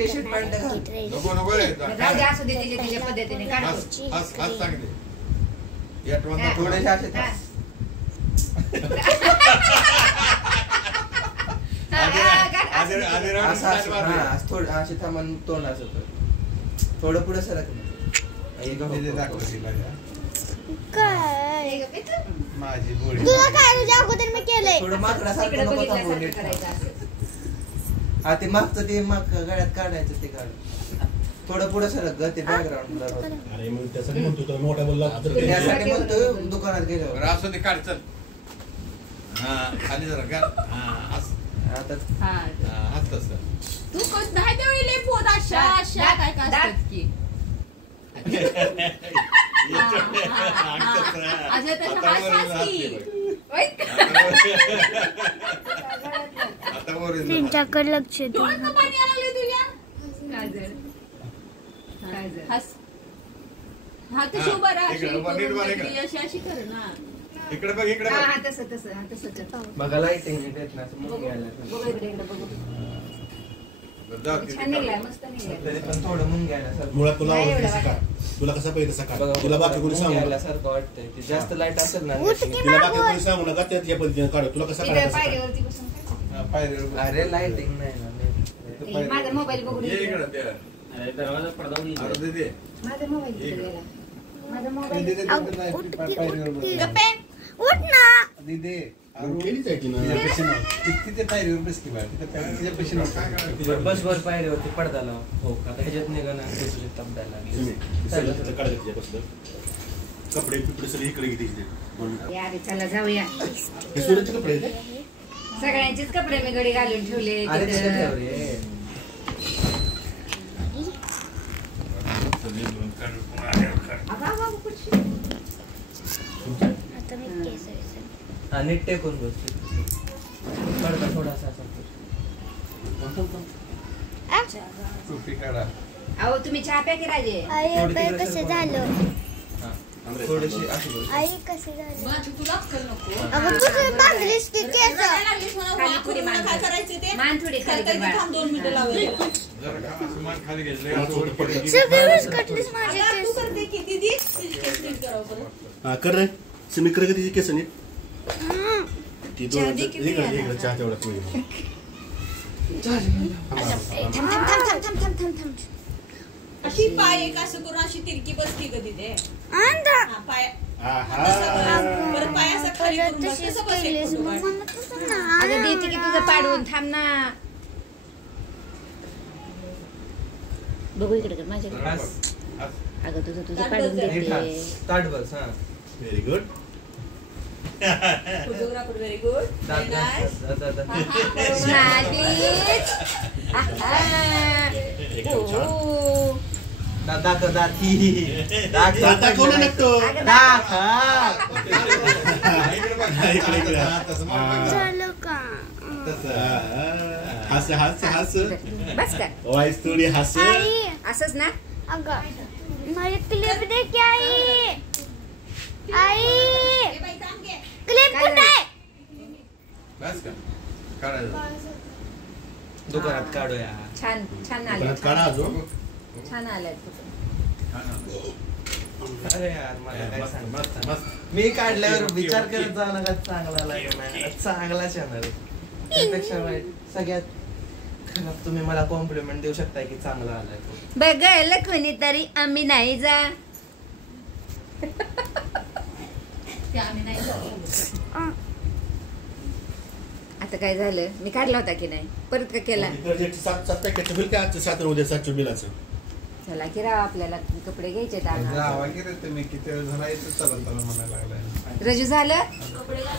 T-shirt pant घाल. नको नको रे जाऊ दे असू दे तिच्या पद्धतीने काढ. हस चांगले याटवंत थोडेसे असे थांब. असं असं हा थोडं असे थांबून तोंड असं कर. थोडं पुढे सरक. काय माझी गोळी तुला काय तुझ्या अगोदर मी केलंय. थोडं माकडासारखं नको थांबू नीट. हा ते मागचं ते माग गळ्यात काढायचं ते काढ. थोडं पुढे सरक ग ते बॅकग्राऊंड. अरे मग त्यासाठी म्हणतो तुला मोठा बोलला त्यासाठी म्हणतो दुकानात गेल्यावर. असं ते काढ चल. हा खाली जरा का हा असं आता हात तसं तू कस नाही देवीले पोत अशा अशा काय काय असतात की अजय त्याचा हात की आता वर त्यांच्याकडे लक्ष दे. डोळ्यात पाणी आलं लागले तुझ्या हस हात शुभर अशी अशी कर ना. इकडे बघ इकडे हा बघ तसं तसं तसं बघा लाइटिंग येत ना मुंगी आला. बघू इकडे बघू. जाऊ दे. छान निघलाय मस्त निघलाय. तरी पण थोडं मुंगी आल्यासारखं. मुळात तुला आवडतं तसं का तुला कसं पाहिजे तसं का तुला बाकी कोणी सांगू नका. आल्यासारखं वाटतंय. ते जास्त लाईट असेल ना. तुला बाकी कोणी सांगू नका त्या पद्धतीने काढ. तुला कसं तिथे काढायचं पायरीवरती बसून काढ. हा, पायरीवर अरे लाइटिंग नाही ना. माझा मोबाईल बघू ये दे. इकडे ते अरे दे माझा मोबाईल तिथे गेला. माझा मोबाईल गप्पे उठ ना. केलीच आहे की ना बस वर पायरीवरती पडदा लाव. हो आता ह्याच्यात निघाला तब्दायला लागली. कपडे पिपडे सगळे इकडे घेते. या रे चला जाऊया. हे सूर्याचे कपडे आहेत. सगळ्यांचेच कपडे मी घडी घालून ठेवले अरे तिथं. तिथे ठेव रे. आता मी केस हा नीट टेकून बस. पडदा थोडासा असा टोपी काढा अहो तुम्ही चहा प्या की राजे. आई काय कसं झालं. थोडीशी अशी बस. आई कसं झालं. मग तुला अक्कल नको. अगं तू बांधलीस की केस. काय लागलीस मला खाली वाकून पुरी मला मान काय कर. करायचं ते मान थोडी खाली कर बाळा. थांब 2 मिनिटं लावायला. जरा का असं मान खाली घेतलंय मला असं थोडं वर पडलं. केलं. सगळे विस्कटलीस माझे आता तू केस. करते की दीदी स्ट्रेट करावं परत. हा कर रे सिमी कर तिची केस नीट ती दोन इकडे चहा तेवढा पिऊ. थांब थांब थांब थांब थांब थांब थांब. अशी पाय एक असं करून अशी तिरकी बसती ग तिथे. अंदा. हा पाय आहा परत पाय असं खाली करून बस. तशीच तसं बस एक केलीस फोटो मग काढ. मला तसं अगं नाही. देते की तुझं पाडून थांब ना. बघू इकडे कर माझ्याकडे. बस. अगं तुझं ताट पाडून बस नीट हात. देते. ताट बस. हा very good. Photographer very good very nice. नालीच. हो. दाखव दाती. दाखव ना नक्तो. इकडे बघ. इकडे इकडे. तसं मान बघ. झालं का. हस हस हस बस का वाईस थोडी हस. आई असंच ना. अगं माझी क्लिप दे की आई. आई बाई थांब घे. क्लिप कुठे आहे. बस का काढायचं दुकानात काढूया. छान छान आले. परत काढा अजून. छान आले. अरे यार मला काय सांग. मस्त मस्त. मी काढल्यावर विचार करत जाऊ नका चांगला लागला. चांगलाच येणार आहे. त्यापेक्षा वाईट सगळ्यात खराब तुम्ही मला कॉम्प्लिमेंट देऊ शकता की चांगला आलाय तो. बघायला कोणीतरी आम्ही नाही जा. ते आम्ही नाही जाऊ. आता काय झालं मी काढला होता की नाही परत का केला. 7 पॅकेटचं बिल काय आजचं 7 उद्या 7च्या बिलाचं. चला की राव आपल्याला कपडे घ्यायचे जावा की रे तुम्ही किती वेळ झाला येतो चला म्हणायला लागलाय. रजू झालं कपडे घाल.